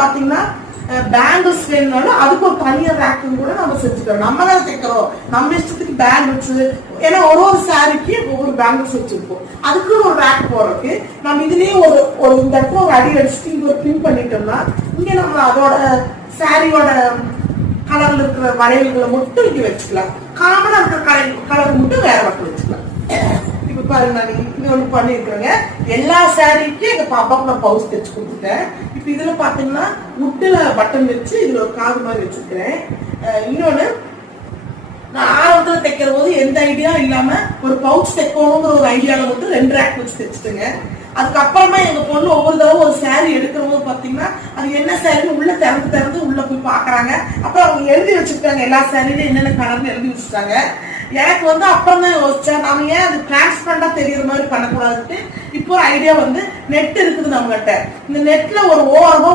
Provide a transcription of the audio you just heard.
பாத்தீங்கன்னா பேங்கிள்ஸ் வேணும்னாலும் அதுக்கு ஒரு தனியா ரேக்கும் கூட நம்ம செஞ்சுக்கிறோம். நம்ம தான் தைக்கிறோம், நம்ம இஷ்டத்துக்கு பேங்கிள்ஸ். ஏன்னா ஒரு சாரிக்கு ஒவ்வொரு பேங்கிள்ஸ் வச்சிருப்போம், அதுக்கு ஒரு ரேக் போறதுக்கு நம்ம இதுலயே ஒரு இந்த இடத்துல ஒரு அடி அடிச்சுட்டு இங்க ஒரு பின் பண்ணிட்டோம்னா இங்க நம்ம அதோட சாரியோட கலர்ல இருக்கிற வளையல்களை மட்டும் இங்க வச்சுக்கலாம். காமனா இருக்கிற கலர் மட்டும் வேற பக்கம் வச்சுக்கலாம். இப்ப பாருங்க, நான் இது ஒண்ணு பண்ணிருக்கிறேங்க. எல்லா சாரிக்கும் எங்க பாப்பாவுக்கு நான் பவுஸ் தைச்சு கொடுத்துட்டேன். இப்ப இதுல பாத்தீங்கன்னா முட்டுல பட்டன் வச்சு இதுல ஒரு காது மாதிரி வச்சிருக்கிறேன். இன்னொன்னு, நான் ஆரம்பத்துல தைக்கிற போது எந்த ஐடியா இல்லாம ஒரு பவுச் தைக்கணுங்கிற ஒரு ஐடியால மட்டும் 2 ரேக் வச்சு தைச்சுட்டுங்க. அதுக்கப்புறமா எங்க பொண்ணு ஒவ்வொரு தடவை ஒரு சாரி எடுக்கிற போது பாத்தீங்கன்னா அது என்ன சாரின்னு உள்ள திறந்து உள்ள போய் பாக்குறாங்க. அப்புறம் அவங்க எழுதி வச்சுக்கிட்டாங்க, எல்லா சாரியிலும் என்னென்ன கலர்னு எழுதி வச்சுட்டாங்க. எனக்கு அப்புறம் தான் யோசிச்சேன், நாம ஏன் அது டிரான்ஸ்பரண்டா தெரியற மாதிரி பண்ணக்கூடாதுட்டு இப்போ ஒரு ஐடியா நெட் இருக்குது நம்ம கிட்ட. இந்த நெட்ல ஒரு ஓரமா